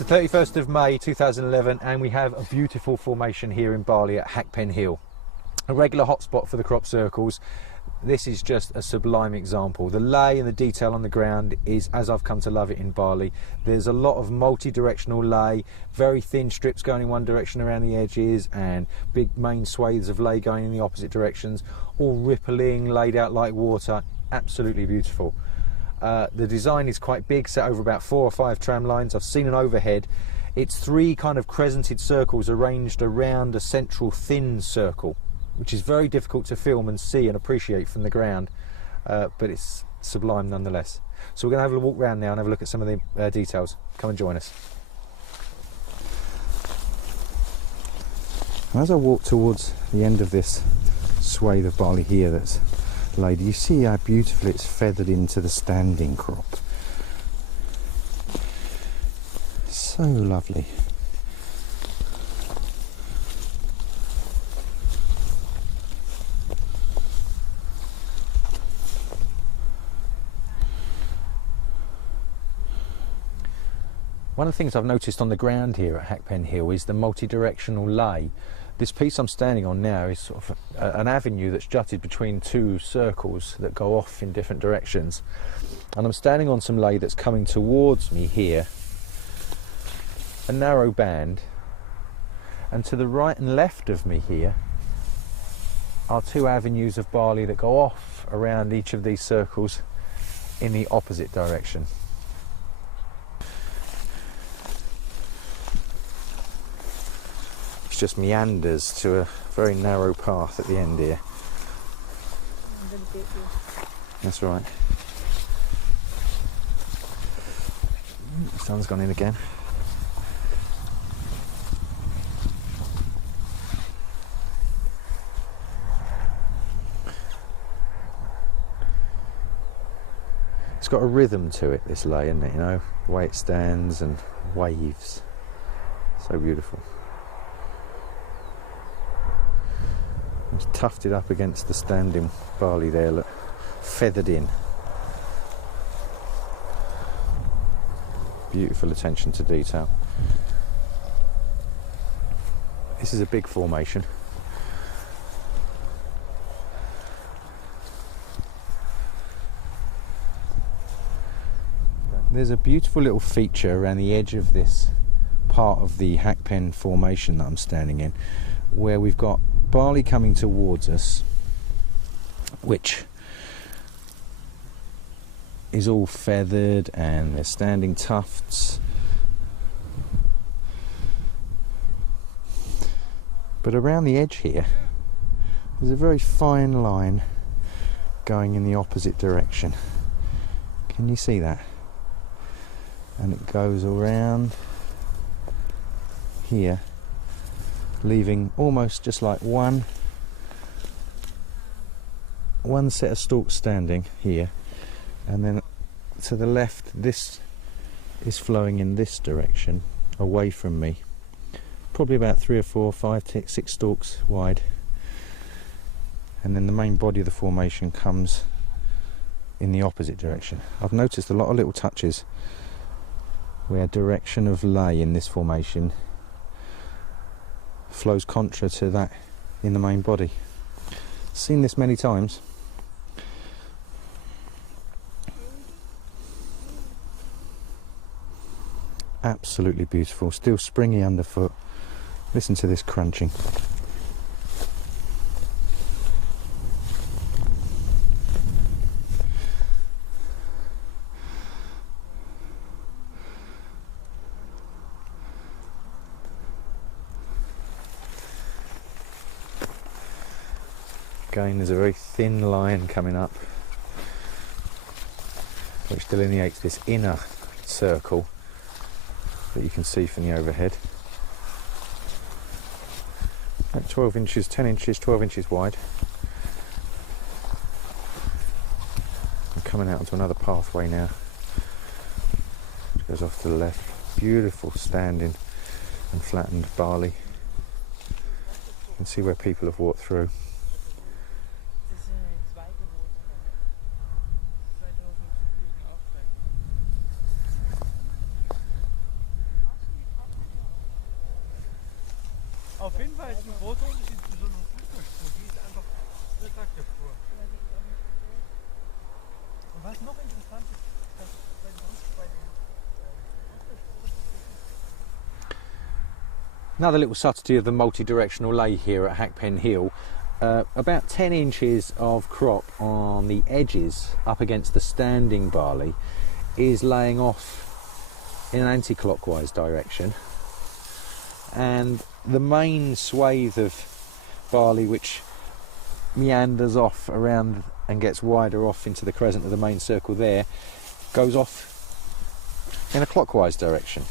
it's the 31st of May 2011 and we have a beautiful formation here in Bali at Hackpen Hill. A regular hotspot for the crop circles. This is just a sublime example. The lay and the detail on the ground is as I've come to love it in Bali. There's a lot of multi-directional lay, very thin strips going in one direction around the edges and big main swathes of lay going in the opposite directions, all rippling, laid out like water. Absolutely beautiful. The design is quite big, set over about 4 or 5 tram lines. I've seen an overhead. It's 3 kind of crescented circles arranged around a central thin circle, which is very difficult to film and see and appreciate from the ground, but it's sublime nonetheless. So we're going to have a walk around now and have a look at some of the details. Come and join us. As I walk towards the end of this swathe of barley here that's laid, you see how beautifully it's feathered into the standing crop. So lovely. One of the things I've noticed on the ground here at Hackpen Hill is the multi-directional lay. This piece I'm standing on now is sort of an avenue that's jutted between 2 circles that go off in different directions. And I'm standing on some lay that's coming towards me here, a narrow band, and to the right and left of me here are 2 avenues of barley that go off around each of these circles in the opposite direction. Just meanders to a very narrow path at the end here. That's right. The sun's gone in again. It's got a rhythm to it, this lay, isn't it? You know, the way it stands and waves. So beautiful. It's tufted up against the standing barley there, look, feathered in. Beautiful attention to detail. This is a big formation. There's a beautiful little feature around the edge of this part of the Hackpen formation that I'm standing in, where we've got barley coming towards us, which is all feathered and they're standing tufts, but around the edge here there's a very fine line going in the opposite direction. Can you see that? And it goes around here, leaving almost just like one set of stalks standing here, and then to the left this is flowing in this direction away from me, probably about 3 or 4, 5, 6 stalks wide, and then the main body of the formation comes in the opposite direction. I've noticed a lot of little touches where direction of lay in this formation flows contra to that in the main body. Seen this many times. Absolutely beautiful, still springy underfoot. Listen to this crunching. Again, there's a very thin line coming up which delineates this inner circle that you can see from the overhead. About 12 inches, 10 inches, 12 inches wide. I'm coming out onto another pathway now, which goes off to the left. Beautiful standing and flattened barley. You can see where people have walked through. Another little subtlety of the multi-directional lay here at Hackpen Hill. About 10 inches of crop on the edges up against the standing barley is laying off in an anti-clockwise direction, and the main swathe of barley which meanders off around and gets wider off into the crescent of the main circle there goes off in a clockwise direction.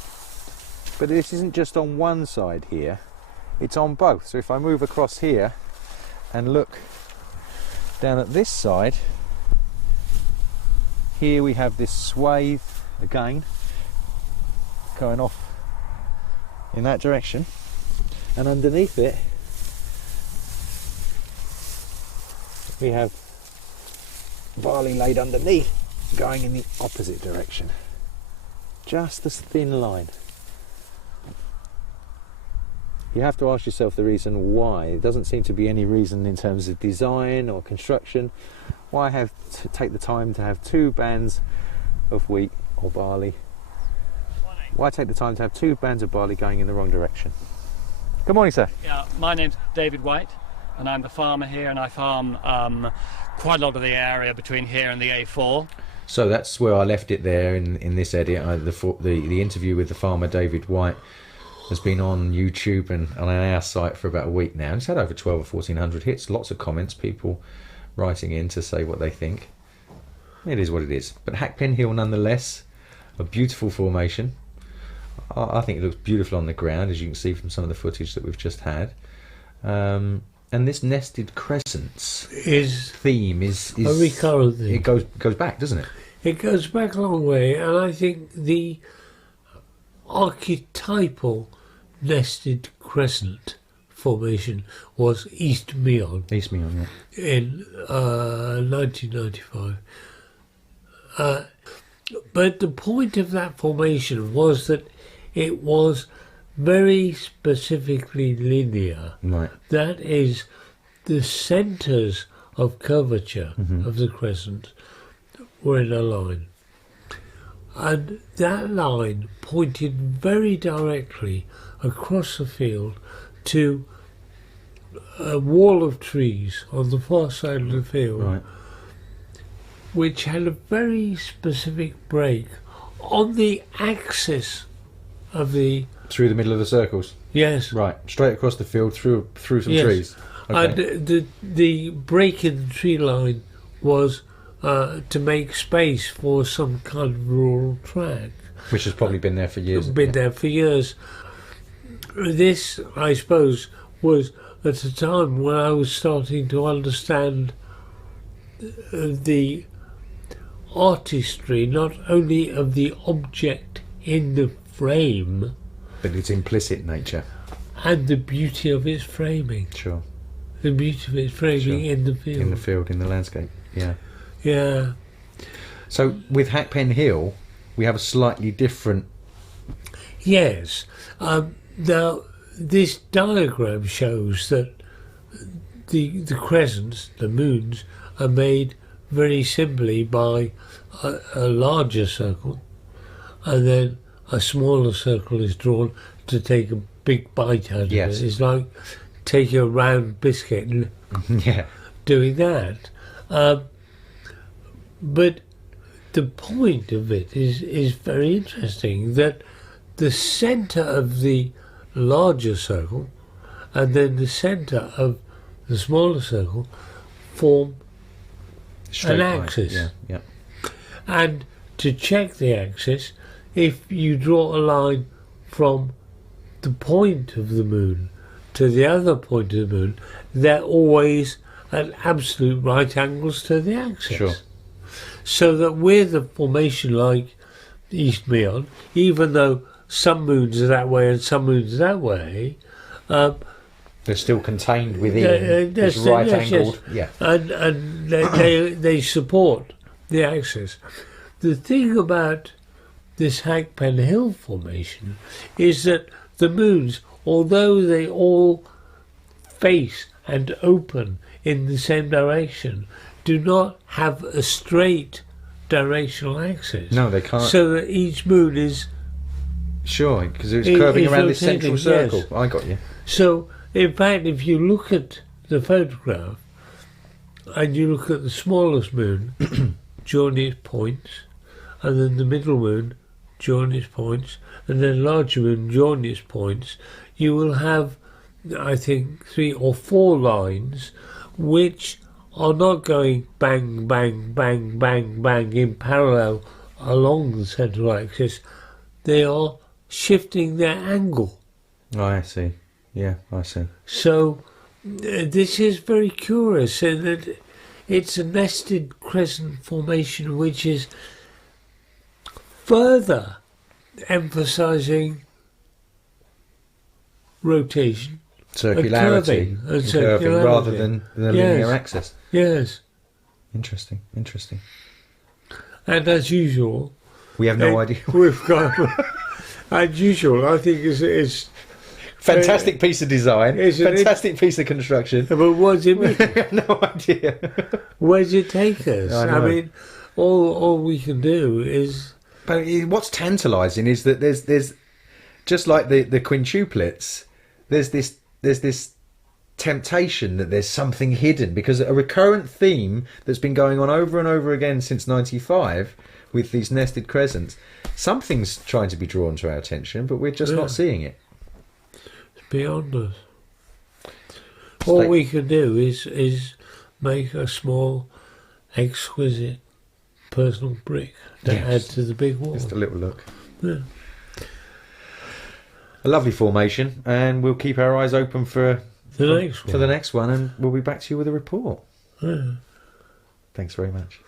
But this isn't just on one side here, it's on both. So if I move across here and look down at this side, here we have this swathe again going off in that direction, and underneath it we have barley laid underneath going in the opposite direction. Just this thin line. You have to ask yourself the reason why. There doesn't seem to be any reason in terms of design or construction. Why have to take the time to have two bands of wheat or barley? Why take the time to have two bands of barley going in the wrong direction? Good morning, sir. Yeah, my name's David White, and I'm the farmer here, and I farm quite a lot of the area between here and the A4. So that's where I left it there in this edit. The interview with the farmer David White has been on YouTube and on our site for about a week now. It's had over 12 or 1400 hits, lots of comments, people writing in to say what they think. It is what it is. But Hackpen Hill nonetheless, a beautiful formation. I think it looks beautiful on the ground, as you can see from some of the footage that we've just had. And this nested crescents theme is a recurrent theme. It goes back, doesn't it? It goes back a long way, and I think the archetypal nested crescent formation was East Meon. East Meon, yeah. In 1995. But the point of that formation was that it was very specifically linear. Right. That is, the centres of curvature of the crescent were in a line. And that line pointed very directly across the field to a wall of trees on the far side of the field, right, which had a very specific break on the axis of the... Through the middle of the circles? Yes. Right, straight across the field through some yes. trees. Okay. And the break in the tree line was to make space for some kind of rural track. Which has probably been there for years. There for years. This, I suppose, was at a time when I was starting to understand the artistry, not only of the object in the frame, but its implicit nature. And the beauty of its framing. Sure. The beauty of its framing in the field. In the field, in the landscape, yeah. Yeah. So with Hackpen Hill, we have a slightly different... Yes. Now, this diagram shows that the crescents, the moons, are made very simply by a larger circle, and then a smaller circle is drawn to take a big bite out of it. It's like taking a round biscuit and doing that. But the point of it is very interesting, that the centre of the larger circle and then the centre of the smaller circle form an axis. Yeah. And to check the axis, if you draw a line from the point of the moon to the other point of the moon, they're always at absolute right angles to the axis. Sure. So that with a formation like East Meon, even though some moons are that way and some moons are that way, they're still contained within this right-angled... Yes. And they support the axis. The thing about this Hackpen Hill formation is that the moons, although they all face and open in the same direction, do not have a straight directional axis. No, they can't. So that each moon is Sure, because it's curving it's around this central rotating, circle. yes. I got you. So, in fact, if you look at the photograph and you look at the smallest moon joining its points, and then the middle moon joining its points, and then larger moon joining its points, you will have, I think, 3 or 4 lines which are not going bang, bang, bang, bang, bang in parallel along the central axis. They are shifting their angle. Oh, I see. Yeah, I see. So this is very curious, and that it's a nested crescent formation which is further emphasizing rotation, Circularity, and curving circularity. rather than the linear axis. Yes, Interesting, interesting. and as usual, We have no idea. we've got. As usual, I think it's Fantastic piece of design. Isn't it? Fantastic piece of construction. but what does it mean? I have no idea. Where does it take us? I know. I mean, all we can do is. But what's tantalising is that there's just like the quintuplets. There's this temptation that there's something hidden, because a recurrent theme that's been going on over and over again since '95 with these nested crescents. Something's trying to be drawn to our attention, but we're just not seeing it. It's beyond us. All we can do is make a small, exquisite personal brick to add to the big wall. Just a little look. Yeah. A lovely formation, and we'll keep our eyes open for The next one. and we'll be back to you with a report. Yeah. Thanks very much.